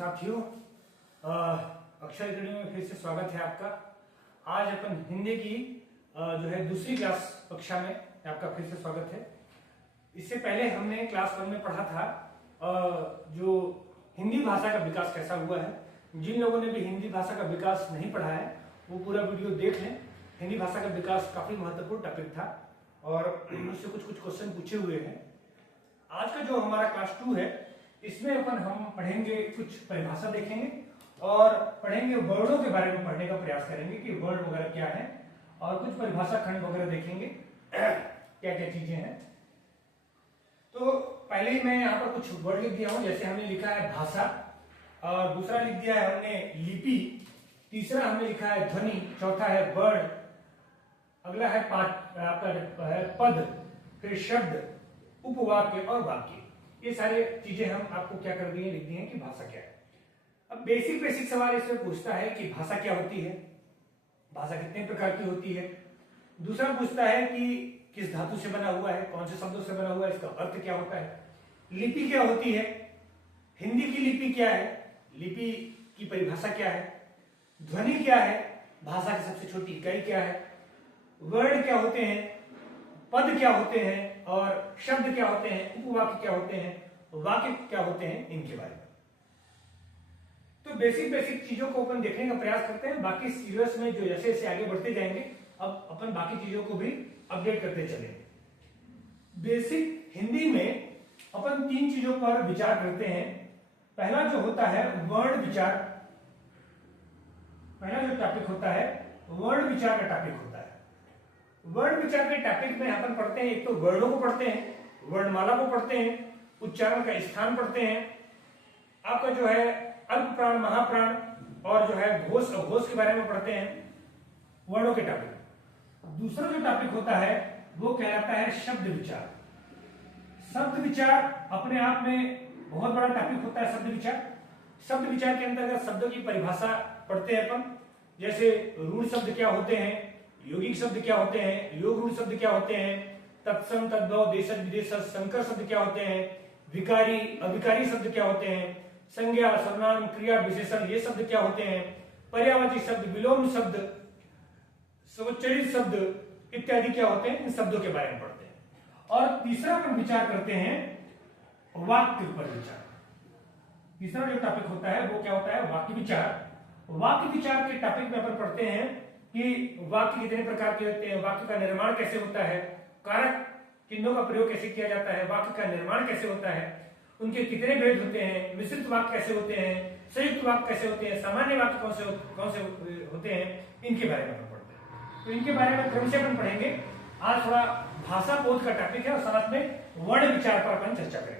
साथियों, अक्षर अकेडमी में फिर से स्वागत है आपका। आज अपन हिंदी की जो है दूसरी क्लास कक्षा में आपका फिर से स्वागत है। इससे पहले हमने क्लास 1 में पढ़ा था जो हिंदी भाषा का विकास कैसा हुआ है। जिन लोगों ने भी हिंदी भाषा का विकास नहीं पढ़ा है वो पूरा वीडियो देख लें। हिंदी भाषा का विकास काफी महत्वपूर्ण टॉपिक था और उससे कुछ क्वेश्चन पूछे हुए हैं। आज का जो हमारा क्लास 2 है इसमें हम पढ़ेंगे, कुछ परिभाषा देखेंगे और पढ़ेंगे वर्डों के बारे में पढ़ने का प्रयास करेंगे कि वर्ड वगैरह क्या है और कुछ परिभाषा खंड वगैरह देखेंगे क्या क्या चीजें हैं। तो पहले ही मैं यहाँ पर कुछ वर्ड लिख दिया हूँ। जैसे हमने लिखा है भाषा, और दूसरा लिख दिया है हमने लिपि, तीसरा हमने लिखा है ध्वनि, चौथा है वर्ड, अगला है आपका है पद, फिर शब्द, उपवाक्य और वाक्य। ये सारे चीजें हम आपको क्या कर दिए, लिख दिए हैं कि भाषा क्या है। अब बेसिक सवाल इसमें पूछता है कि भाषा क्या होती है, भाषा कितने प्रकार की होती है। दूसरा पूछता है कि किस धातु से बना हुआ है, कौन से शब्दों से बना हुआ है, इसका अर्थ क्या होता है। लिपि क्या होती है, हिंदी की लिपि क्या है, लिपि की परिभाषा क्या है। ध्वनि क्या है, भाषा की सबसे छोटी इकाई क्या है। वर्ड क्या होते हैं, पद क्या होते हैं और शब्द क्या होते हैं, उपवाक्य क्या होते हैं, वाक्य क्या होते हैं, इनके बारे में। तो बेसिक चीजों को अपन देखने का प्रयास करते हैं। बाकी सीरियस में जो जैसे जैसे आगे बढ़ते जाएंगे अब अपन बाकी चीजों को भी अपडेट करते चलेंगे। बेसिक हिंदी में अपन 3 चीजों पर विचार करते हैं। पहला जो होता है वर्ड विचार, पहला जो टॉपिक होता है वर्ड विचार का टॉपिक होता है। वर्ड विचार के टॉपिक में अपन पढ़ते हैं, एक तो वर्डों को पढ़ते हैं, वर्णमाला को पढ़ते हैं, उच्चारण का स्थान पढ़ते हैं, आपका जो है अल्प प्राण, महाप्राण और जो है घोष अघोष के बारे में पढ़ते हैं, वर्डों के टॉपिक। दूसरा जो टॉपिक होता है वो कहलाता है शब्द विचार। शब्द विचार अपने आप में बहुत बड़ा टॉपिक होता है। शब्द विचार, शब्द विचार के अंतर्गत शब्दों की परिभाषा पढ़ते हैं अपन। जैसे रूढ़ शब्द क्या होते हैं, यौगिक शब्द क्या होते हैं, योग रूढ़ शब्द क्या होते हैं, तत्सम तद्भव देशज विदेशज संकर शब्द क्या होते हैं, विकारी अविकारी शब्द क्या होते हैं, संज्ञा सर्वनाम क्रिया विशेषण ये शब्द क्या होते हैं, पर्यायवाची शब्द, विलोम शब्द, स्वोच्चरित शब्द इत्यादि क्या होते हैं, इन शब्दों के बारे में पढ़ते हैं। और तीसरा अपन विचार करते हैं वाक्य पर विचार। तीसरा जो टॉपिक होता है वो क्या होता है, वाक्य विचार। वाक्य विचार के टॉपिक में अपन पढ़ते हैं कि वाक्य कितने प्रकार के होते हैं, वाक्य का निर्माण कैसे होता है, कारक चिन्हों का प्रयोग कैसे किया जाता है, वाक्य का निर्माण कैसे होता है, उनके कितने भेद होते हैं, मिश्रित वाक्य कैसे होते हैं, संयुक्त वाक्य कैसे होते हैं, सामान्य वाक्य कौन से होते हैं, इनके बारे में अपन पढ़ते हैं। तो इनके बारे में क्रम से अपन पढ़ेंगे। आज थोड़ा भाषा बोध का टॉपिक है और साथ में वर्ण विचार पर अपन चर्चा करेंगे।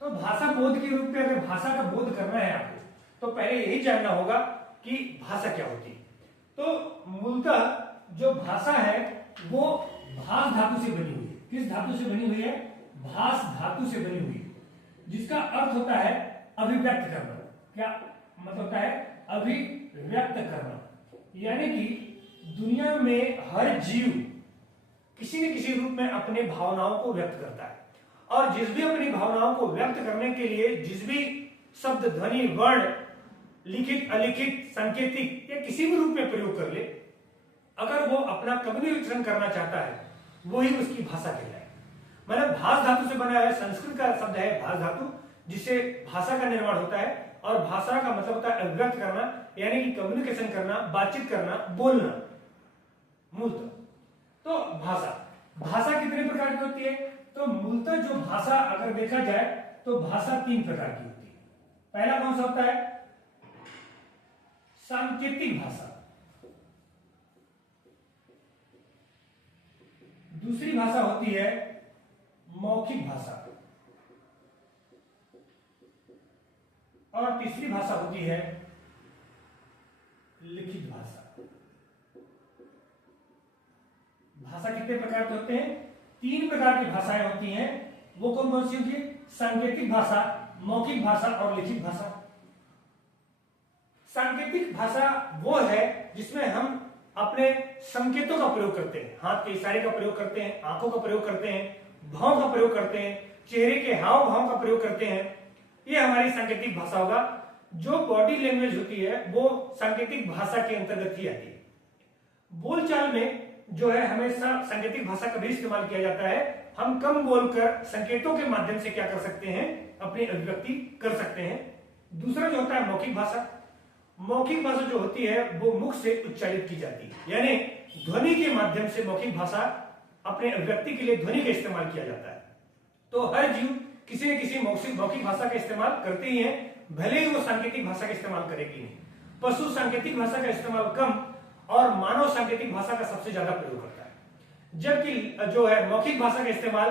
तो भाषा बोध के रूप में अगर भाषा का बोध करना है आपको तो पहले यही जानना होगा कि भाषा क्या होती है। तो मूलतः जो भाषा है वो भास धातु से बनी हुई है। किस धातु से बनी हुई है, भास धातु से बनी हुई है, जिसका अर्थ होता है अभिव्यक्त करना। क्या मतलब होता है, अभिव्यक्त करना। यानी कि दुनिया में हर जीव किसी न किसी रूप में अपने भावनाओं को व्यक्त करता है और जिस भी अपनी भावनाओं को व्यक्त करने के लिए जिस भी शब्द, ध्वनि, वर्ण, लिखित, अलिखित, सांकेतिक या किसी भी रूप में प्रयोग कर ले, अगर वो अपना कम्युनिकेशन करना चाहता है वही उसकी भाषा कहलाए। मतलब भास धातु से बना है, संस्कृत का शब्द है भास धातु, जिससे भाषा का निर्माण होता है। और भाषा का मतलब होता है अभिव्यक्त करना, यानी कि कम्युनिकेशन करना, बातचीत करना, बोलना मूलतः। तो भाषा कितने प्रकार की होती है, तो मूलतः जो भाषा अगर देखा जाए तो भाषा 3 प्रकार की होती है। पहला कौन सा होता है, सांकेतिक भाषा। दूसरी भाषा होती है मौखिक भाषा और तीसरी भाषा होती है लिखित भाषा। भाषा कितने प्रकार के होते हैं, 3 प्रकार की भाषाएं होती हैं। वो कौन कौन सी होती है, सांकेतिक भाषा, मौखिक भाषा और लिखित भाषा। सांकेतिक भाषा वो है जिसमें हम अपने संकेतों का प्रयोग करते हैं, हाथ के इशारे का प्रयोग करते हैं, आंखों का प्रयोग करते हैं, भाव का प्रयोग करते हैं, चेहरे के हाव भाव का प्रयोग करते हैं ये हमारी सांकेतिक भाषा होगा। जो बॉडी लैंग्वेज होती है वो सांकेतिक भाषा के अंतर्गत ही आती है। बोलचाल में जो है हमेशा सांकेतिक भाषा का भी इस्तेमाल किया जाता है। हम कम बोलकर संकेतों के माध्यम से क्या कर सकते हैं, अपनी अभिव्यक्ति कर सकते हैं। दूसरा जो होता है मौखिक भाषा। मौखिक भाषा जो होती है वो मुख से उच्चारित की जाती है, यानी ध्वनि के माध्यम से मौखिक भाषा अपने अभिव्यक्ति के लिए ध्वनि का इस्तेमाल किया जाता है। तो हर जीव किसी न किसी मौखिक भाषा का इस्तेमाल करते ही है, भले ही वो सांकेतिक भाषा का इस्तेमाल करेगी नहीं। पशु सांकेतिक भाषा का इस्तेमाल कम और मानव सांकेतिक भाषा का सबसे ज्यादा प्रयोग करता है। जबकि जो है मौखिक भाषा का इस्तेमाल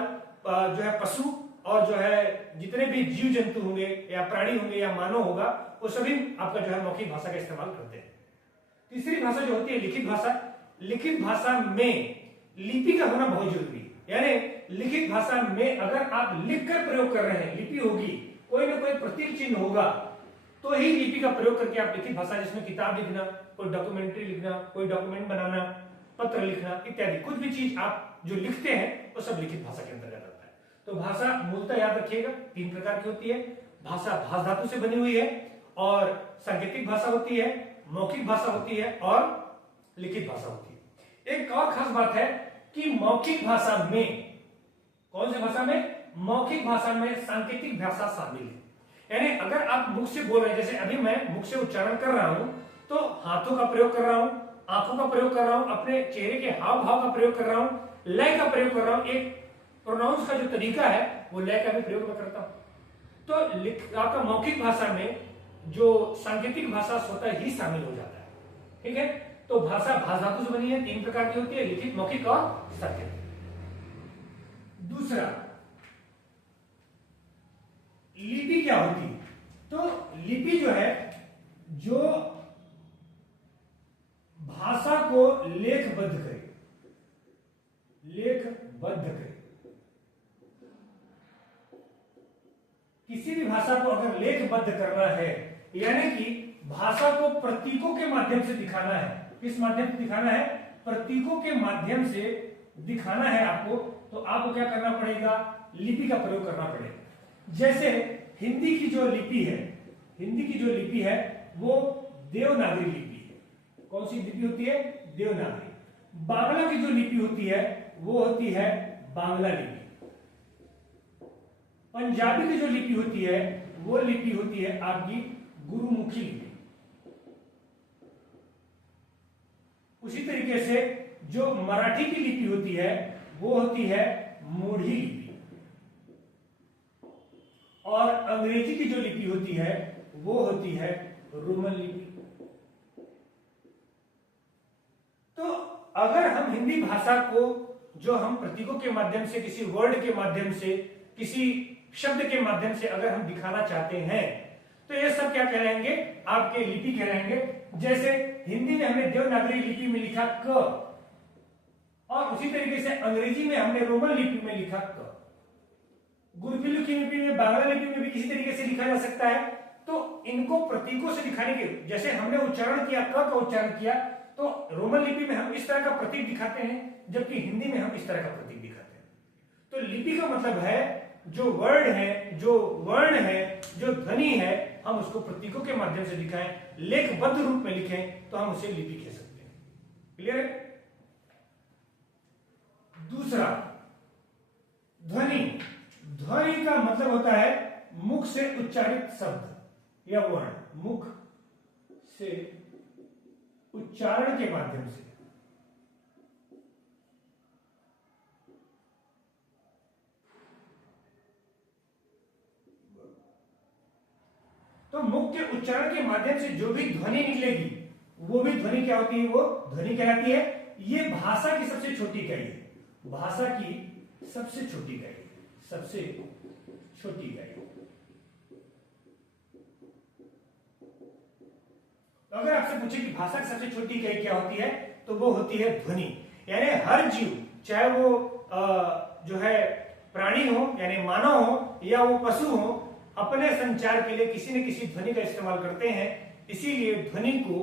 जो है पशु और जो है जितने भी जीव जंतु होंगे या प्राणी होंगे या मानव होगा वो सभी आपका जो है मौखिक भाषा का इस्तेमाल करते हैं। तीसरी भाषा जो होती है लिखित भाषा। लिखित भाषा में लिपि का होना बहुत जरूरी है, यानी लिखित भाषा में अगर आप लिखकर प्रयोग कर रहे हैं, लिपि होगी, कोई ना कोई प्रतीक चिन्ह होगा, तो ही लिपि का प्रयोग करके आप लिखित भाषा, जिसमें किताब लिखना, कोई डॉक्यूमेंट्री लिखना, कोई डॉक्यूमेंट बनाना, पत्र लिखना इत्यादि कुछ भी चीज आप जो लिखते हैं वो सब लिखित भाषा के अंतर्गत आता है। तो भाषा मूलतः याद रखिएगा 3 प्रकार की होती है। भाषा भाष धातु से बनी हुई है और सांकेतिक भाषा होती है, मौखिक भाषा होती है और लिखित भाषा होती है। एक और खास बात है कि मौखिक भाषा में, कौन सी भाषा में, मौखिक भाषा में सांकेतिक भाषा शामिल है। यानी अगर आप मुख से बोल रहे हैं, जैसे अभी मैं मुख से उच्चारण कर रहा हूं तो हाथों का प्रयोग कर रहा हूं, आंखों का प्रयोग कर रहा हूं, अपने चेहरे के हाव भाव का प्रयोग कर रहा हूं, लय का प्रयोग कर रहा हूं, एक प्रोनाउंस का जो तरीका है वो लय का भी प्रयोग मैं करता हूं। तो आपका मौखिक भाषा में जो सांकेतिक भाषा स्वतः ही शामिल हो जाता है। ठीक है, तो भाषा भाष धातु से बनी है, 3 प्रकार की होती है, लिखित, मौखिक और सांकेतिक। दूसरा, लिपि क्या होती है? तो लिपि जो है जो भाषा को लेखबद्ध करे, लेखबद्ध करे। किसी भी भाषा को अगर लेखबद्ध करना है, यानी कि भाषा को प्रतीकों के माध्यम से दिखाना है, किस माध्यम से दिखाना है, प्रतीकों के माध्यम से दिखाना है आपको, तो आपको क्या करना पड़ेगा, लिपि का प्रयोग करना पड़ेगा। जैसे हिंदी की जो लिपि है, हिंदी की जो लिपि है वो देवनागरी लिपि है। कौन सी लिपि होती है? देवनागरी। बांग्ला की जो लिपि होती है वो होती है बांग्ला लिपि। पंजाबी की जो लिपि होती है वो लिपि होती है आपकी गुरुमुखी लिपि। उसी तरीके से जो मराठी की लिपि होती है वो होती है मोढ़ी लिपि, और अंग्रेजी की जो लिपि होती है वो होती है रोमन लिपि। तो अगर हम हिंदी भाषा को जो हम प्रतीकों के माध्यम से, किसी वर्ड के माध्यम से, किसी शब्द के माध्यम से अगर हम दिखाना चाहते हैं तो ये सब क्या कहलाएंगे, आपके लिपि कहलाएंगे। जैसे हिंदी में हमने देवनागरी लिपि में लिखा क, और उसी तरीके से अंग्रेजी में हमने रोमन लिपि में लिखा क। गुरुकुल की लिपि में, बांग्ला लिपि में भी इसी तरीके से लिखा जा सकता है। तो इनको प्रतीकों से दिखाने के, जैसे हमने उच्चारण किया, क का उच्चारण किया, तो रोमन लिपि में हम इस तरह का प्रतीक दिखाते हैं, जबकि हिंदी में हम इस तरह का प्रतीक दिखाते हैं। तो लिपि का मतलब है जो वर्ड है, जो वर्ण है, जो ध्वनि है, हम उसको प्रतीकों के माध्यम से दिखाएं, लेखबद्ध रूप में लिखें, तो हम उसे लिपि कह सकते हैं। क्लियर है? दूसरा, ध्वनि। ध्वनि का मतलब होता है मुख से उच्चारित शब्द या वर्ण, मुख से उच्चारण के माध्यम से। तो मुख के उच्चारण के माध्यम से जो भी ध्वनि निकलेगी वो भी ध्वनि क्या होती है, वो ध्वनि कहलाती है। ये भाषा की सबसे छोटी इकाई है, भाषा की सबसे छोटी इकाई, सबसे छोटी इकाई। अगर आपसे पूछे कि भाषा की सबसे छोटी इकाई क्या होती है, तो वो होती है ध्वनि। यानी हर जीव, चाहे वो जो है प्राणी हो यानी मानव हो या वो पशु हो, अपने संचार के लिए किसी न किसी ध्वनि का इस्तेमाल करते हैं। इसीलिए ध्वनि को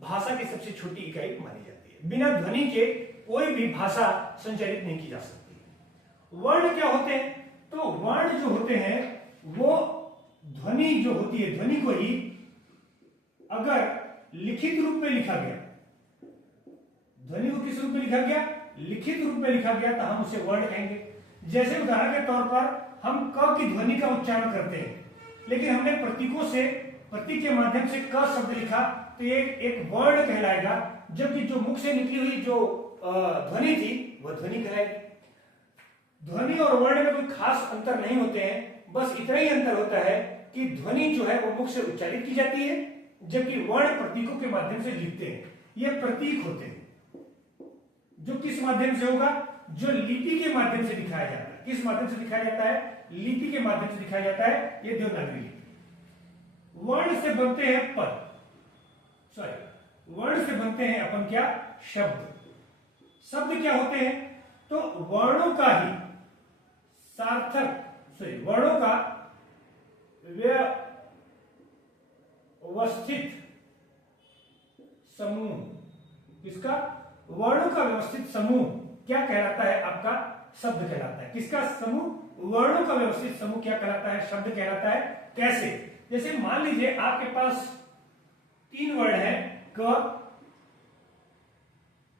भाषा की सबसे छोटी इकाई मानी जाती है। बिना ध्वनि के कोई भी भाषा संचारित नहीं की जा सकती। वर्ण क्या होते हैं? तो वर्ण जो होते हैं वो ध्वनि जो होती है, ध्वनि को ही अगर लिखित रूप में लिखा गया, ध्वनि को किस रूप में लिखा गया, लिखित रूप में लिखा गया, तो हम उसे वर्ण कहेंगे। जैसे उदाहरण के तौर पर हम क की ध्वनि का उच्चारण करते हैं, लेकिन हमने प्रतीकों से, प्रतीक के माध्यम से क शब्द लिखा, तो ये एक वर्ण कहलाएगा, जबकि जो मुख से निकली हुई जो ध्वनि थी वह ध्वनि कहलाएगी। ध्वनि और वर्ण में कोई खास अंतर नहीं होते हैं, बस इतना ही अंतर होता है कि ध्वनि जो है वो मुख से उच्चारित की जाती है, जबकि वर्ण प्रतीकों के माध्यम से लिखते हैं। ये प्रतीक होते हैं जो किस माध्यम से होगा, जो लिपि के माध्यम से दिखाया जाता है। किस माध्यम से दिखाया जाता है, लिपि के माध्यम से दिखाया जाता है। ये देवनागरी लिपि। वर्ण से बनते हैं पद, वर्ण से बनते हैं अपन क्या, शब्द। शब्द क्या होते हैं, तो वर्णों का ही सार्थक, वर्णों का व्यवस्थित समूह। किसका, वर्णों का व्यवस्थित समूह क्या कहलाता है, आपका शब्द कहलाता है। किसका समूह, वर्णों का व्यवस्थित समूह क्या कहलाता है, शब्द कहलाता है। कैसे, जैसे मान लीजिए आपके पास 3 वर्ण है, क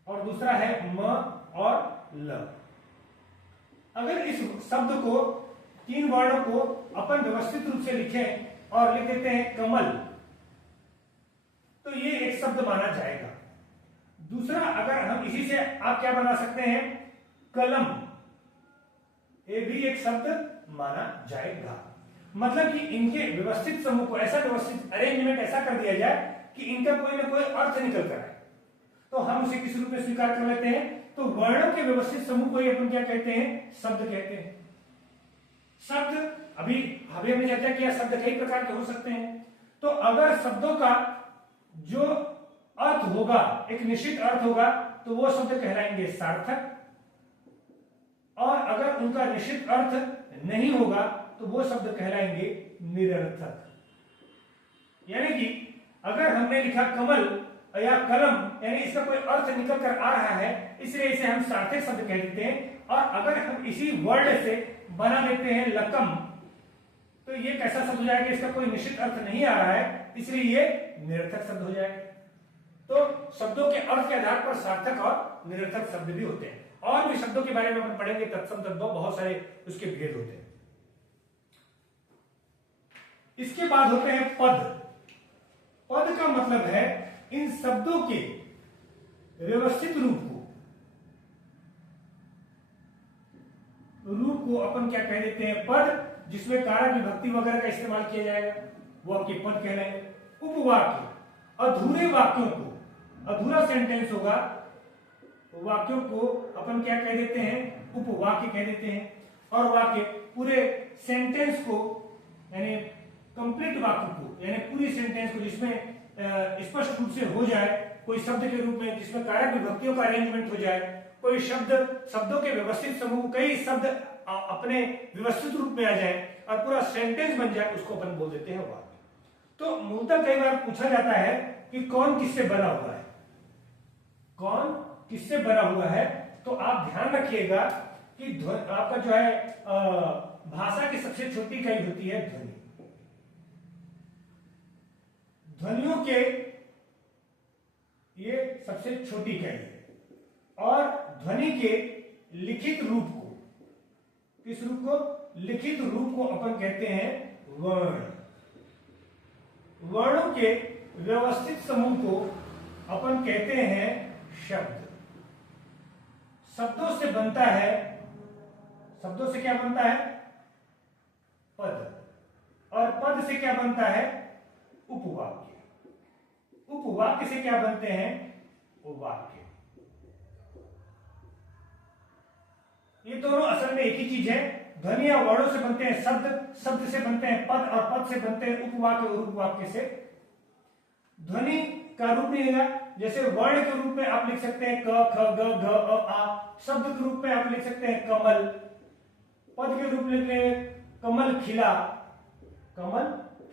और दूसरा है म और ल। अगर इस शब्द को, 3 वर्णों को अपन व्यवस्थित रूप से लिखें और लिख देते हैं कमल, तो ये एक शब्द माना जाएगा। दूसरा, अगर हम इसी से आप क्या बना सकते हैं, कलम, ये भी एक शब्द माना जाएगा। मतलब कि इनके व्यवस्थित समूह को, ऐसा व्यवस्थित अरेंजमेंट ऐसा कर दिया जाए कि इनका कोई ना कोई अर्थ निकल कर आए, तो हम उसे किस रूप में स्वीकार कर लेते हैं, तो वर्णों के व्यवस्थित समूह को ही अपन क्या कहते हैं, शब्द कहते हैं। शब्द, अभी हमने चर्चा किया, शब्द कई प्रकार के हो सकते हैं। तो अगर शब्दों का जो अर्थ होगा, एक निश्चित अर्थ होगा, तो वो शब्द कहलाएंगे सार्थक, और अगर उनका निश्चित अर्थ नहीं होगा तो वो शब्द कहलाएंगे निरर्थक। यानी कि अगर हमने लिखा कमल या कलम, यानी इसका कोई अर्थ निकल कर आ रहा है, इसलिए इसे हम सार्थक शब्द कह देते हैं। और अगर हम इसी वर्ड से बना देते हैं लकम, तो ये कैसा शब्द हो जाएगा, इसका कोई निश्चित अर्थ नहीं आ रहा है, इसलिए ये निरर्थक शब्द हो जाएगा। तो शब्दों के अर्थ के आधार पर सार्थक और निरर्थक शब्द भी होते हैं। और भी शब्दों के बारे में अपन पढ़ेंगे, तत्सम तद्भव, बहुत सारे उसके भेद होते हैं। इसके बाद होते हैं पद। पद का मतलब है इन शब्दों के व्यवस्थित रूप को अपन क्या कह देते हैं, पद, जिसमें कारक विभक्ति वगैरह का इस्तेमाल किया जाएगा, वो आपके पद कहलाएंगे। उपवाक्य, अधूरे वाक्यों को, अधूरा सेंटेंस होगा, वाक्यों को अपन क्या कह देते हैं, उपवाक्य कह देते हैं। और वाक्य, पूरे सेंटेंस को, यानी कंप्लीट वाक्य को, यानी पूरी सेंटेंस को जिसमें स्पष्ट रूप से हो जाए, कोई शब्द के रूप में जिसमें कारक विभक्तियों का अरेंजमेंट हो जाए, कोई शब्दों के व्यवस्थित समूह, कई शब्द अपने व्यवस्थित रूप में आ जाए और पूरा सेंटेंस बन जाए, उसको अपन बोल देते हैं वाक्य। तो मूलतः कई बार पूछा जाता है कि कौन किससे बना हुआ है, कौन किससे बना हुआ है, तो आप ध्यान रखिएगा कि आपका जो है भाषा की सबसे छोटी इकाई होती है ध्वनि। ध्वनियों के ये सबसे छोटी इकाई है, और ध्वनि के लिखित रूप को, किस रूप को, लिखित रूप को अपन कहते हैं वर्ण। वर्णों के व्यवस्थित समूह को अपन कहते हैं शब्द। शब्दों से बनता है, शब्दों से क्या बनता है, पद, और पद से क्या बनता है, उपवाक्य। उपवाक्य से क्या बनते हैं, वाक्य। ये दोनों असल में एक ही चीज है। ध्वनि या वर्णों से बनते हैं शब्द, शब्द से बनते हैं पद, और पद से बनते हैं उपवाक्य, और उपवाक्य से ध्वनि का रूप नहीं है। जैसे वर्ण के रूप में आप लिख सकते हैं क, ख, ग, घ, अ, आ। शब्द के रूप में आप लिख सकते हैं कमल। पद के रूप में लिख रहे हैं कमल खिला, कमल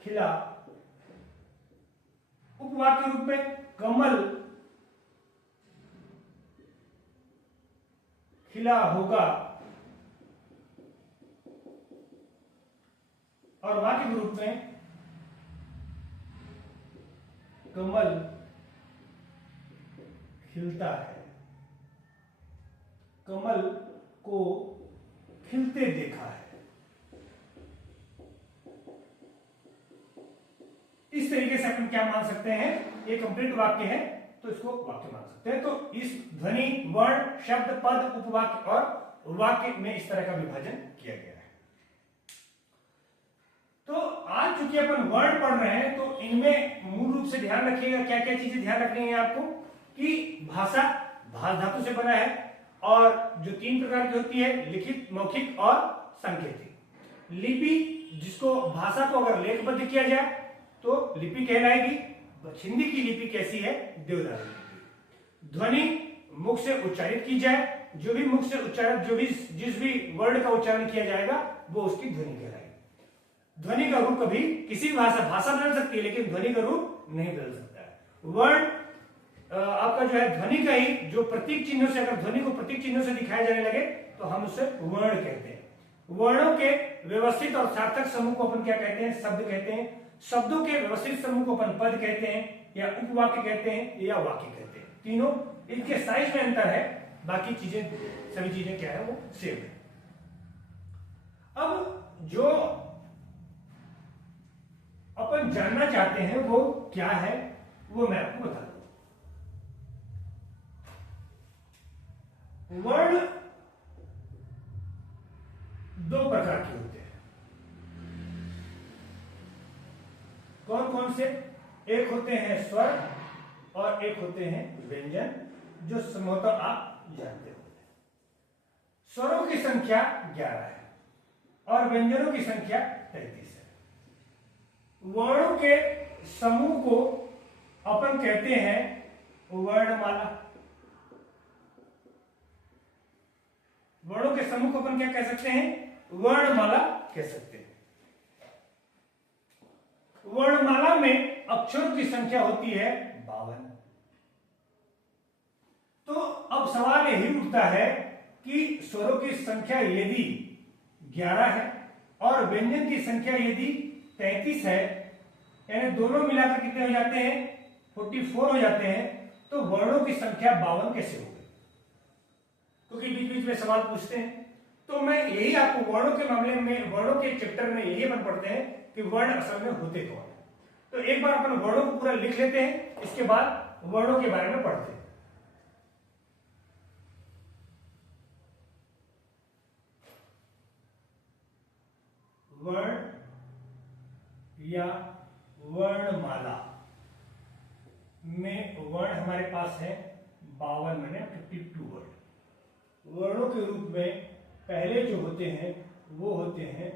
खिला। उपवाक्य के रूप में कमल खिला होगा, और वाक्य के रूप में कमल खिलता है, कमल को खिलते देखा है। इस तरीके से अपन क्या मान सकते हैं, ये कंप्लीट वाक्य है तो इसको वाक्य मान सकते हैं। तो इस ध्वनि, वर्ण, शब्द, पद, उपवाक्य और वाक्य में इस तरह का विभाजन किया गया है। तो आज चूंकि अपन वर्ण पढ़ रहे हैं तो इनमें मूल रूप से ध्यान रखिएगा, क्या क्या चीजें ध्यान रखनी है आपको, कि भाषा भाष धातु से बना है और जो 3 प्रकार की होती है, लिखित, मौखिक और सांकेतिक। लिपि, जिसको भाषा को अगर लेखबद्ध किया जाए तो लिपि कहलाएगी। हिंदी की लिपि कैसी है, देवनागरी लिपि। ध्वनि मुख से उच्चारित की जाए, जो भी मुख से उच्चारित, जो भी जिस भी वर्ड का उच्चारण किया जाएगा वो उसकी ध्वनि कहलाएगी। ध्वनि का रूप कभी किसी भी भाषा बदल सकती है लेकिन ध्वनि का रूप नहीं बदल सकता है। वर्ण आपका जो है ध्वनि का ही, जो प्रतीक चिन्हों से, अगर ध्वनि को प्रतीक चिन्हों से दिखाया जाने लगे तो हम उसे वर्ण कहते हैं। वर्णों के व्यवस्थित और सार्थक समूह को अपन क्या कहते हैं, शब्द कहते हैं। शब्दों के व्यवस्थित समूह को अपन पद कहते हैं या उपवाक्य कहते हैं या वाक्य कहते हैं। तीनों, इनके साइज में अंतर है, बाकी चीजें, सभी चीजें क्या है वो सेम है। अब जो अपन जानना चाहते हैं वो क्या है, वो मैं आपको बता दूं। वर्ण 2 प्रकार के होते हैं। कौन कौन से? एक होते हैं स्वर और एक होते हैं व्यंजन, जो संभवतः आप जानते हो। स्वरों की संख्या 11 है और व्यंजनों की संख्या 33 है। वर्णों के समूह को अपन कहते हैं वर्णमाला। वर्णों के समूह को अपन क्या कह सकते हैं, वर्णमाला कह सकते हैं। वर्णमाला में अक्षरों की संख्या होती है 52। तो अब सवाल यही उठता है कि स्वरों की संख्या यदि 11 है और व्यंजन की संख्या यदि 33 है, यानी दोनों मिलाकर कितने हो जाते हैं, 44 हो जाते हैं, तो वर्णों की संख्या 52 कैसे हो गई? क्योंकि बीच बीच में सवाल पूछते हैं। तो मैं यही आपको वर्णों के मामले में, वर्णों के चैप्टर में यही अपन पढ़ते हैं कि वर्ण असल में होते कौन है। तो एक बार अपन वर्णों को पूरा लिख लेते हैं, इसके बाद वर्णों के बारे में पढ़ते हैं। वर्ण या वर्णमाला में वर्ण हमारे पास है 52 मैंने 52 वर्ड। वर्णों के रूप में पहले जो होते हैं वो होते हैं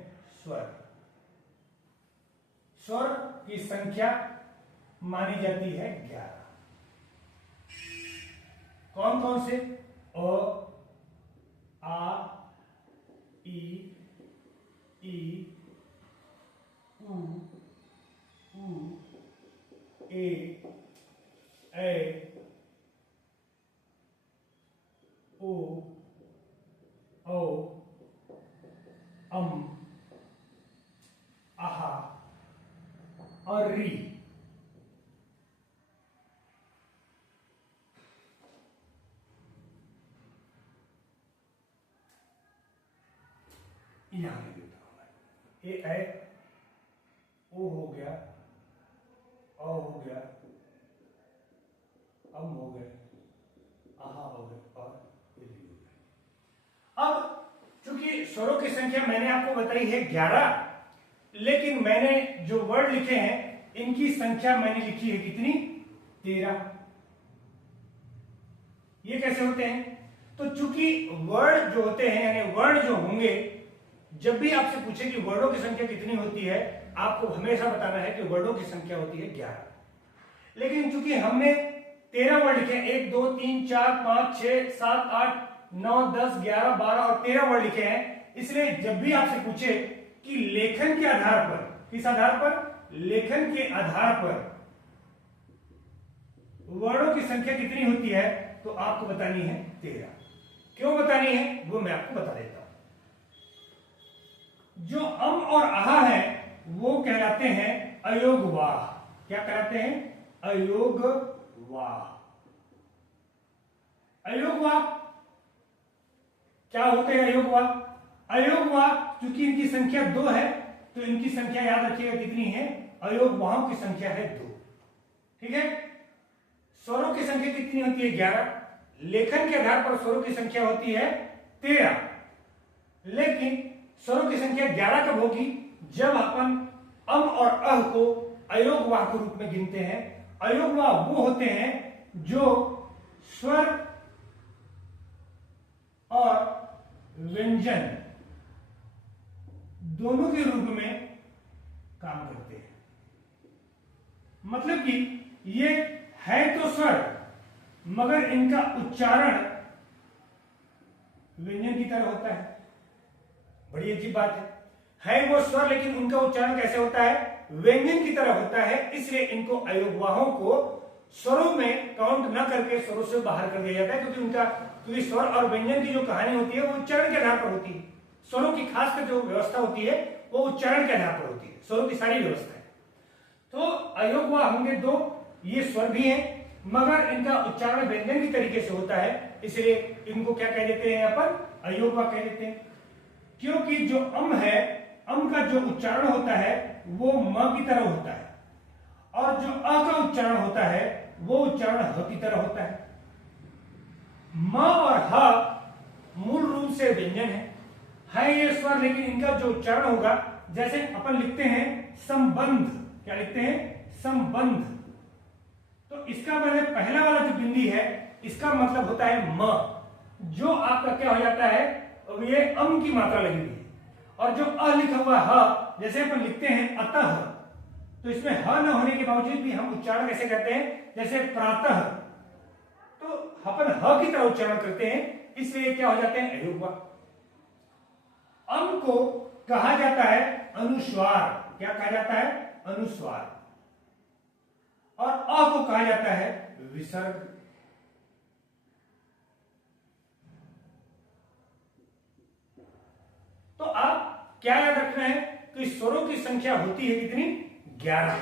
स्वर। स्वर की संख्या मानी जाती है 11। कौन कौन से? अ, आ, ई, उ, ए, ओ, औ, आहा और री। यहां लिख देता हूं मैं। ए, ओ हो गया, औ हो गया, हो गए, आहा हो गए और री हो गए। अब चूंकि स्वरों की संख्या मैंने आपको बताई है 11, लेकिन मैंने जो वर्ड लिखे हैं इनकी संख्या मैंने लिखी है कितनी? 13। ये कैसे होते हैं? तो चूंकि वर्ड जो होते हैं यानी वर्ण जो होंगे, जब भी आपसे पूछे कि वर्णों की संख्या कितनी होती है, आपको हमेशा बताना है कि वर्णों की संख्या होती है 11। लेकिन चूंकि हमने 13 वर्ड लिखे, 1 2 3 4 5 6 7 8 9 10 11 12 और 13 वर्ड लिखे हैं, इसलिए जब भी आपसे पूछे कि लेखन के आधार पर, किस आधार पर? लेखन के आधार पर वर्णों की संख्या कितनी होती है, तो आपको बतानी है 13। क्यों बतानी है वो मैं आपको बता देता हूं। जो और आहा है वो कहलाते हैं अयोगवाह। क्या कहलाते हैं? अयोगवाह। अयोगवाह क्या होते हैं? अयोगवाह, अयोगवाह क्योंकि इनकी संख्या 2 है तो इनकी संख्या याद रखिएगा कितनी है? अयोगवाहों की संख्या है 2। ठीक है, स्वरों की संख्या कितनी होती है? 11। लेखन के आधार पर स्वरों की संख्या होती है 13। लेकिन स्वरों की संख्या 11 कब होगी? जब अपन अम और अह को अयोगवाह के रूप में गिनते हैं। अयोगवाह वो होते हैं जो स्वर और व्यंजन दोनों के रूप में काम करते हैं। मतलब कि ये है तो स्वर मगर इनका उच्चारण व्यंजन की तरह होता है। बड़ी अजीब बात है वो स्वर लेकिन उनका उच्चारण कैसे होता है? व्यंजन की तरह होता है। इसलिए इनको अयोगवाहों को स्वरों में काउंट न करके स्वरों से बाहर कर दिया जाता है, क्योंकि स्वर और व्यंजन की जो कहानी होती है वो उच्चारण के आधार पर होती है। स्वरों की खासकर जो व्यवस्था होती है वो उच्चारण के आधार पर होती है, स्वरों की सारी व्यवस्था है। तो अयोगवाह होंगे 2, ये स्वर भी हैं मगर इनका उच्चारण व्यंजन की तरीके से होता है, इसलिए इनको क्या कह देते हैं? अपन अयोगवाह कह देते हैं। क्योंकि जो अम है, अम का जो उच्चारण होता है वो म की तरह होता है और जो अ का उच्चारण होता है वो उच्चारण ह की तरह होता है। म और ह मूल रूप से व्यंजन है ये स्वर, लेकिन इनका जो उच्चारण होगा, जैसे अपन लिखते हैं संबंध, क्या लिखते हैं? संबंध। तो इसका मैंने पहला वाला जो बिंदी है इसका मतलब होता है म, जो आपका क्या हो जाता है? ये अम की मात्रा लगी हुई है। और जो अ लिखा हुआ ह, जैसे अपन लिखते हैं अतः, तो इसमें ह न होने के बावजूद भी हम उच्चारण कैसे करते हैं? जैसे प्रातः, तो अपन ह की तरह उच्चारण करते हैं, इसलिए क्या हो जाते हैं? अयोगवाह। अम को कहा जाता है अनुस्वार। क्या कहा जाता है? अनुस्वार। और अ को कहा जाता है विसर्ग। तो आप क्या याद रखना है कि स्वरों की संख्या होती है कितनी? 11।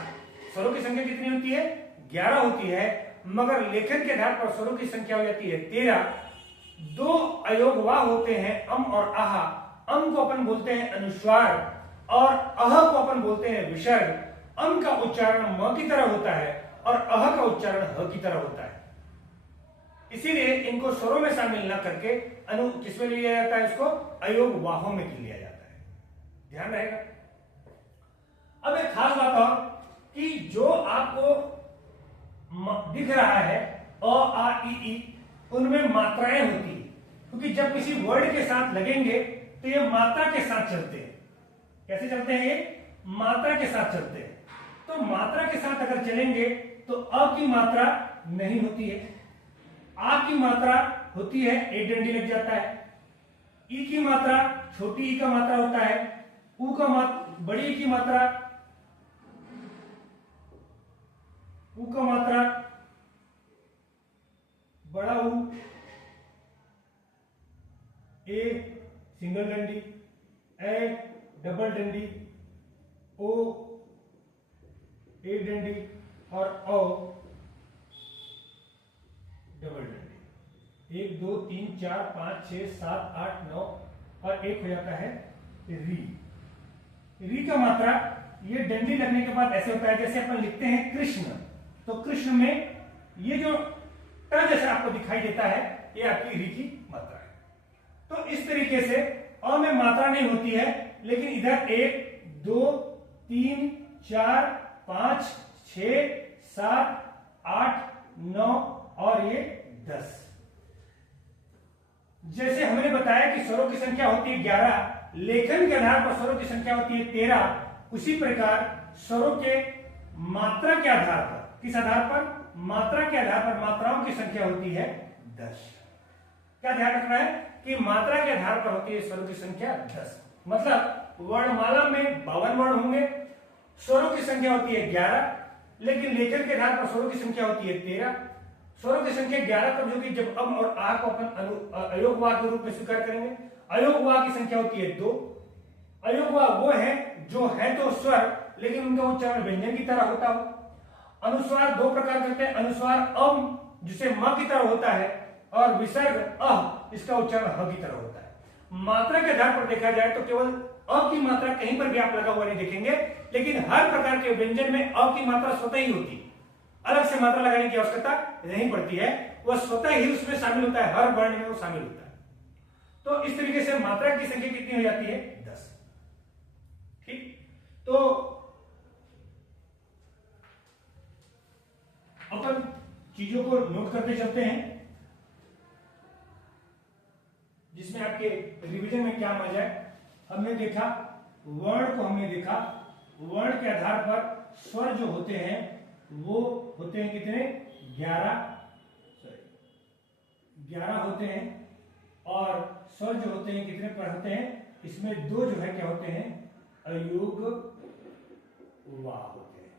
स्वरों की संख्या कितनी होती है? 11 होती है, मगर लेखन के आधार पर स्वरों की संख्या हो जाती है 13। 2 अयोगवाह होते हैं अम और आह। अम को अपन बोलते हैं अनुस्वार और अह को अपन बोलते हैं विसर्ग। अम का उच्चारण म की तरह होता है और अह का उच्चारण ह की तरह होता है। इसीलिए इनको स्वरों में शामिल न करके किसमें लिया जाता है? इसको अयोगवाहों में लिया जाता है। ध्यान रहेगा। अब एक खास बात और कि जो आपको दिख रहा है अ आ ई उनमें मात्राएं होती है, क्योंकि जब किसी वर्ड के साथ लगेंगे तो ये मात्रा के साथ चलते हैं। कैसे चलते हैं? ये मात्रा के साथ चलते हैं। तो मात्रा के साथ अगर चलेंगे तो अ की मात्रा नहीं होती है, आ की मात्रा होती है, एक डंडी लग जाता है। ई की मात्रा छोटी ई का मात्रा होता है। ऊ का बड़ी ई की मात्रा, ऊ का मात्रा बड़ा ऊ, ए सिंगल डंडी, ए डबल डंडी, ओ एक डंडी और ओ डबल डंडी। 1 2 3 4 5 6 7 8 9 और एक हो जाता है री। री का मात्रा ये डंडी लगने के बाद ऐसे होता है, जैसे अपन लिखते हैं कृष्ण, तो कृष्ण में ये जो ट जैसा आपको दिखाई देता है ये आपकी री की मात्रा है। तो इस तरीके से अ में मात्रा नहीं होती है, लेकिन इधर 1 2 3 4 5 6 7 8 9 और ये 10। जैसे हमने बताया कि स्वरों की संख्या होती है 11, लेखन के आधार पर स्वरों की संख्या होती है 13, उसी प्रकार स्वरों के मात्रा के आधार पर, किस आधार पर? मात्रा के आधार पर मात्राओं की संख्या होती है 10। क्या ध्यान रखना है कि मात्रा के आधार पर होती है स्वरों की संख्या 10। मतलब वर्णमाला में 52 वर्ण होंगे, स्वरों की संख्या होती है 11, लेकिन लेखन के आधार पर स्वरों की संख्या होती है 13। स्वरों की संख्या 11 कब होगी? जब अम और आ को अपन अयोगवाह के रूप में स्वीकार करेंगे। अयोगवाह की संख्या होती है 2। अयोगवाह वो है जो है तो स्वर लेकिन उनका उच्चारण व्यंजन की तरह होता हो। अनुस्वार दो प्रकार के होते हैं, अनुस्वार अम जिसे म की तरह होता है, और विसर्ग अह इसका उच्चारण ह की तरह होता है। मात्रा के आधार पर देखा जाए तो केवल अ की मात्रा कहीं पर भी आप लगा हुआ नहीं देखेंगे, लेकिन हर प्रकार के व्यंजन में अ की मात्रा स्वतः ही होती है, अलग से मात्रा लगाने की आवश्यकता नहीं पड़ती है, वह स्वतः ही उसमें शामिल होता है, हर वर्ण में वो शामिल होता है। तो इस तरीके से मात्रा की संख्या कितनी हो जाती है? 10। ठीक, तो अपन चीजों को नोट करते चलते हैं जिसमें आपके रिवीजन में क्या आ जाए। हमने देखा वर्ण को, हमने देखा वर्ण के आधार पर स्वर जो होते हैं वो होते हैं कितने? 11 होते हैं, और स्वर जो होते हैं कितने पर होते हैं? इसमें दो जो है क्या होते हैं? अयोग वा होते हैं।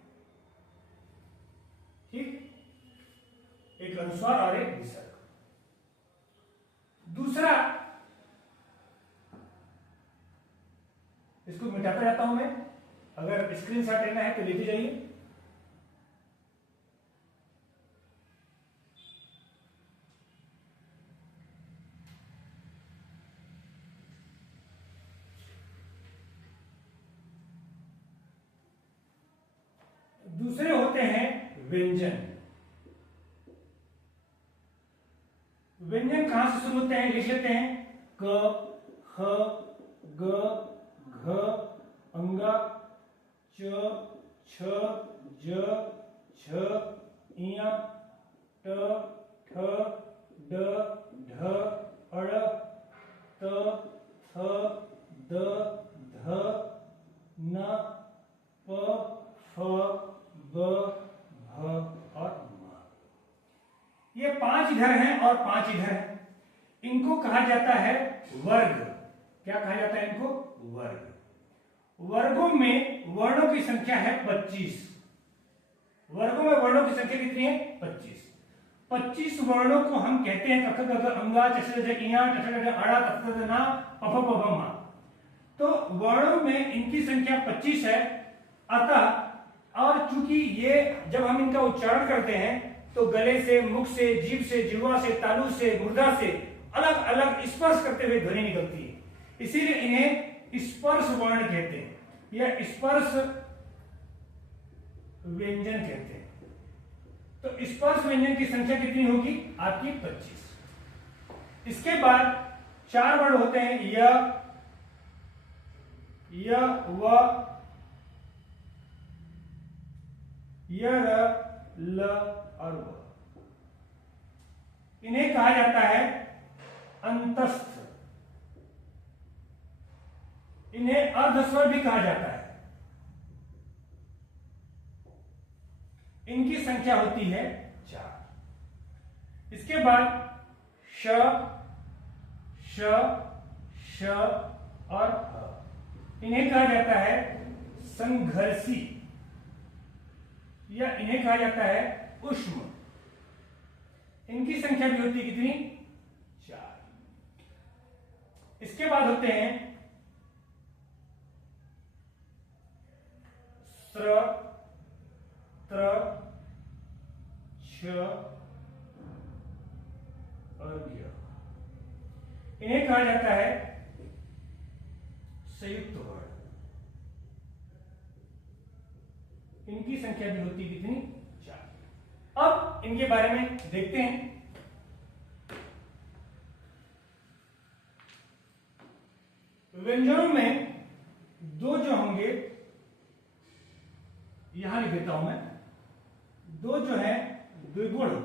ठीक, एक अनुस्वार और एक विसर्ग। दूसरा, इसको मिटाता जाता हूं मैं, अगर स्क्रीनशॉट लेना है तो लेते जाइए। दूसरे होते हैं व्यंजन। व्यंजन कहां से शुरू होते हैं? लिख लेते हैं, क, ख, ग, घ, अंग, च, छ, ज, छ, इय, ट, ठ, ड, ढ, अड़, त, थ, द, ध, न, प, फ, ब, भ और म। ये 5 इधर हैं और 5 इधर हैं। इनको कहा जाता है वर्ग। क्या कहा जाता है इनको? वर्ग। वर्गों में वर्णों की संख्या है 25। वर्गों में वर्णों की संख्या कितनी है? 25। 25 वर्णों को हम कहते हैं क, ख, ग, घ, अंगा, च, छ, ज, इ, ट, ठ, ड, अ, त, थ, द, न, प, फ, ब, म। तो वर्णों में इनकी संख्या 25 है। अतः और चूंकि ये जब हम इनका उच्चारण करते हैं तो गले से, मुख से, जीभ से, जिह्वा से, तालु से, मुर्दा से अलग अलग स्पर्श करते हुए ध्वनि निकलती है, इसीलिए इन्हें स्पर्श वर्ण कहते हैं या स्पर्श व्यंजन कहते हैं। तो स्पर्श व्यंजन की संख्या कितनी होगी? आपकी 25। इसके बाद 4 वर्ण होते हैं, य, व, य, र, ल और व। इन्हें कहा जाता है अंतस्थ। इन्हें अर्धस्वर भी कहा जाता है। इनकी संख्या होती है 4। इसके बाद श, श, श और ह। इन्हें कहा जाता है संघर्षी या इन्हें कहा जाता है उष्म। इनकी संख्या भी होती है कितनी? 4। इसके बाद होते हैं स्र, त्र, छ और य। इन्हें कहा जाता है संयुक्त वर्ण। इनकी संख्या भी होती है कितनी? 4। अब इनके बारे में देखते हैं। व्यंजनों में दो जो होंगे, यहां लिख देता हूं मैं, दो जो है द्विगुण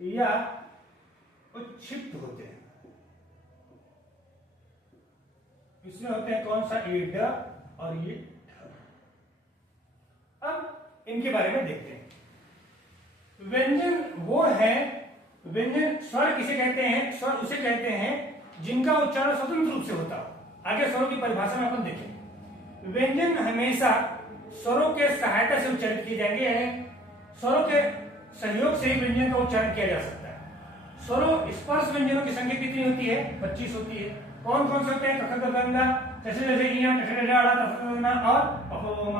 या उच्छिष्ट होते हैं। इसमें होते हैं कौन सा? ए, ड और ये ठ। अब इनके बारे में देखते हैं। व्यंजन वो है, व्यंजन स्वर किसे कहते हैं? स्वर उसे कहते हैं जिनका उच्चारण स्वतंत्र रूप से होता हो। आगे स्वरों की परिभाषा में अपन देखें। व्यंजन हमेशा स्वरों के सहायता से उच्चारित किए जाएंगे, यानी स्वरों के सहयोग से ही व्यंजन का उच्चारण किया जा सकता है। स्वरों स्पर्श व्यंजनों की संख्या कितनी होती है? 25 होती है। कौन कौन से होते हैं? क, ख, ग, घ, ङ, च, छ, ज, इ, ट, ठ, ड, ढ, अ, त, थ, द, न और प, फ, ब, म।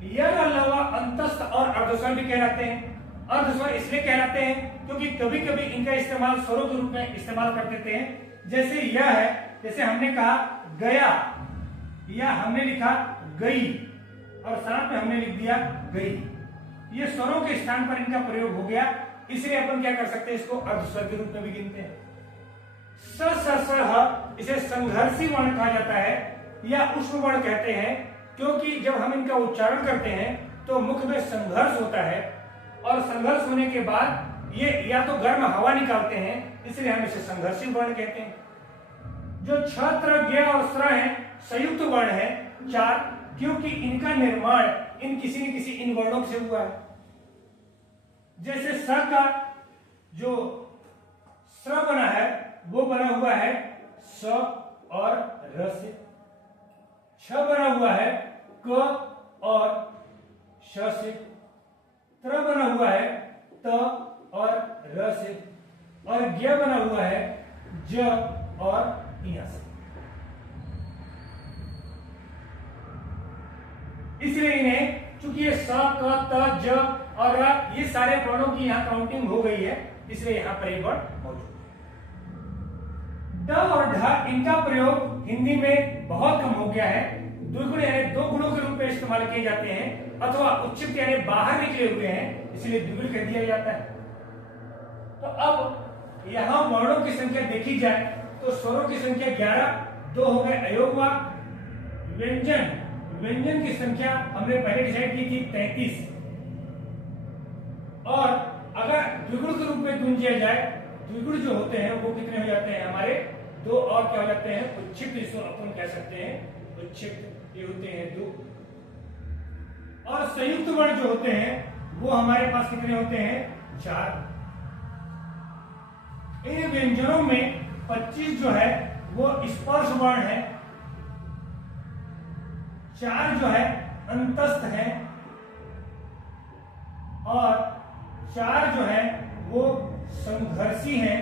यह अलावा अंतस्थ और अर्धस्वर भी कहलाते हैं। अर्धस्वर इसलिए कहलाते हैं क्योंकि कभी कभी इनका इस्तेमाल स्वरों के रूप में इस्तेमाल कर देते हैं। जैसे यह है, जैसे हमने कहा गया, या हमने लिखा गई और साथ में हमने लिख दिया गई, ये स्वरों के स्थान पर इनका प्रयोग हो गया, इसलिए अपन क्या कर सकते हैं, इसको अर्धस्वर के रूप में भी गिनते हैं। स स स ह इसे संघर्षी वर्ण कहा जाता है या उष्ण वर्ण कहते हैं, क्योंकि जब हम इनका उच्चारण करते हैं तो मुख में संघर्ष होता है और संघर्ष होने के बाद ये या तो गर्म हवा निकालते हैं, इसलिए हम इसे संघर्षी वर्ण कहते हैं। जो छ त्र ज्ञ और स्र है संयुक्त वर्ण है 4, क्योंकि इनका निर्माण इन किसी न किसी इन वर्णों से हुआ है। जैसे स का जो स्र बना है वो बना हुआ है स और र से, छ बना हुआ है क और श से, त्र बना हुआ है त और र से, और ज्ञ बना हुआ है ज और इया से। इसलिए इन्हें, चूंकि ये स क त ज और र ये सारे वर्णों की यहाँ काउंटिंग हो गई है, इसलिए यहाँ पर ये वर्ण मौजूद है। ड और ढ इनका प्रयोग हिंदी में बहुत कम हो गया है। द्विगुण यानी दो गुणों के रूप में इस्तेमाल किए जाते हैं, अथवा उच्चित यानी बाहर निकले हुए हैं, इसलिए द्विगुण कह दिया जाता है। तो अब यहाँ वर्णों की संख्या देखी जाए तो स्वरों की संख्या 11, 2 हो गए अयोगवाक। व्यंजन की संख्या हमने पहले डिसाइड की थी 33, और अगर द्विगुण के रूप में गुंजा जाए, द्विगुण जो होते हैं वो कितने हो जाते हैं हमारे 2, और क्या हो जाते हैं उच्छिष्ट, इसको अपन कह सकते हैं उच्छिष्ट, ये होते हैं 2। और संयुक्त वर्ण जो होते हैं वो हमारे पास कितने होते हैं 4। इन व्यंजनों में 25 जो है वो स्पर्श वर्ण है, 4 जो है अंतस्थ है, और 4 जो है वो संघर्षी है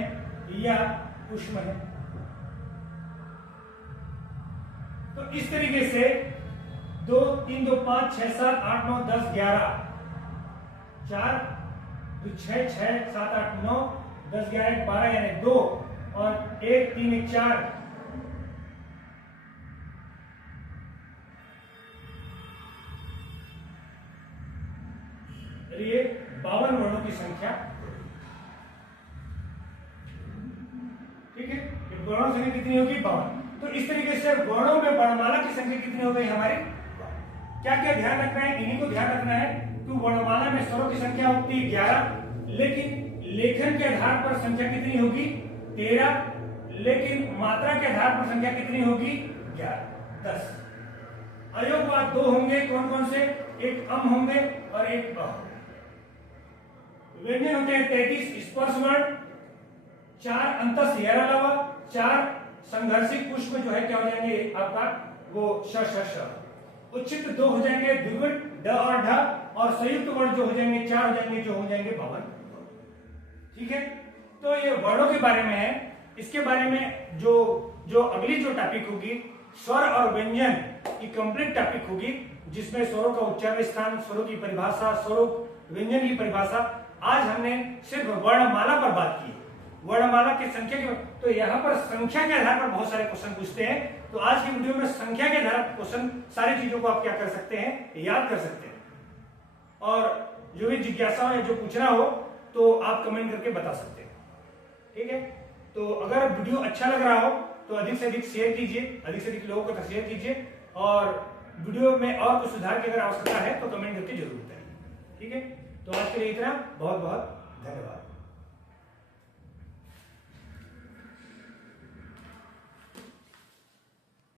या उष्ण है। तो इस तरीके से 2 3 2 5 6 7 8 9 10 11, 4 2 6 6 7 8 9 10 11 12 यानी 2, और 1 3 1 4, ये 52 वर्णों की संख्या। ठीक है, वर्णों की संख्या कितनी होगी 52। तो इस तरीके से वर्णों में वर्णमाला की संख्या कितनी हो गई हमारे, क्या क्या ध्यान रखना है, इन्हीं को ध्यान रखना है। तो वर्णमाला में स्वरों की संख्या होती है 11, लेकिन लेखन के आधार पर संख्या कितनी होगी 13, लेकिन मात्रा के आधार पर संख्या कितनी होगी 11 10। अयोगवाक 2 होंगे, कौन कौन से, एक अम होंगे और एक अ। व्यंजन होते हैं 33 स्पर्श वर्ण, 4 अंतस्थ यार अलावा, 4 संघर्षी पुष्प जो है क्या हो जाएंगे आपका वो श श श। उच्चित 2 हो जाएंगे द्विगुण ड और ढ, और संयुक्त वर्ण जो हो जाएंगे 4 हो जाएंगे, जो हो जाएंगे 52। ठीक है, तो ये वर्णों के बारे में है। इसके बारे में जो अगली जो टॉपिक होगी स्वर और व्यंजन की कंप्लीट टॉपिक होगी, जिसमें स्वरों का उच्चारण स्थान, स्वरों की परिभाषा, स्वरों व्यंजन की परिभाषा। आज हमने सिर्फ वर्णमाला पर बात की, वर्णमाला की संख्या की। तो यहाँ पर संख्या के आधार पर बहुत सारे क्वेश्चन पूछते हैं, तो आज की वीडियो में संख्या के आधार पर क्वेश्चन, सारी चीजों को आप क्या कर सकते हैं, याद कर सकते हैं। और जो भी जिज्ञासा या जो पूछना हो तो आप कमेंट करके बता सकते हैं। ठीक है, तो अगर वीडियो अच्छा लग रहा हो तो अधिक से अधिक शेयर कीजिए, अधिक से अधिक लोगों तक शेयर कीजिए, और वीडियो में और कुछ सुधार की अगर आवश्यकता है तो कमेंट करके जरूर बताइए। ठीक है, तो आज के लिए इतना, बहुत बहुत धन्यवाद।